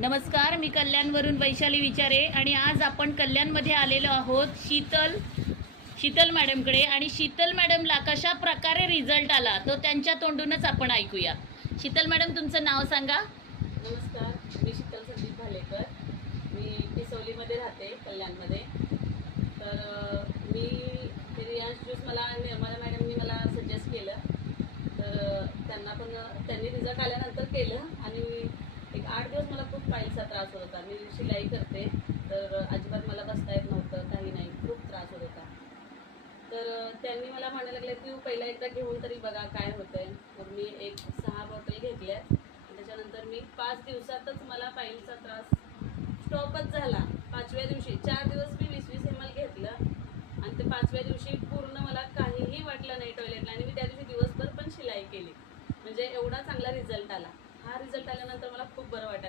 नमस्कार, मी कल्याणवरून वैशाली विचारे आणि आज आपण कल्याणमध्ये आलेलो आहोत शीतल मॅडमकडे. आणि शीतल मॅडमला कशा प्रकारे रिझल्ट आला तो त्यांच्या तोंडूनच आपण ऐकूया. शीतल मॅडम, तुमचं नाव सांगा. नमस्कार, मी शीतल संदीप भालेकर. मी पिसोलीमध्ये राहते, कल्याणमध्ये. तर मी ते रियांश ज्यूस मला निर्मला मॅडमनी मला सजेस्ट केलं. तर त्यांनी रिझल्ट आल्यानंतर केलं. आणि एक 8 दिवस मला खूप पायलचा त्रास होत होता. मी शिलाई करते, तर अजिबात मला बसता येत नव्हतं, काही नाही, खूप त्रास होत होता. तर त्यांनी मला म्हणायला लागले, तू पहिला एकदा घेऊन तरी बघा काय होतंय. मग मी 6 बॉटल घेतल्या. त्याच्यानंतर मी 5 दिवसातच मला पायलचा त्रास स्टॉपच झाला. 5व्या दिवशी 4 दिवस मी 20-20 ml घेतलं आणि ते 5व्या दिवशी पूर्ण मला काहीही वाटलं नाही टॉयलेटला. आणि मी त्या दिवशी दिवसभर पण शिलाई केली. म्हणजे एवढा चांगला रिझल्ट आला. हा रिझल्ट आल्यानंतर मला खूप बरं वाटलं.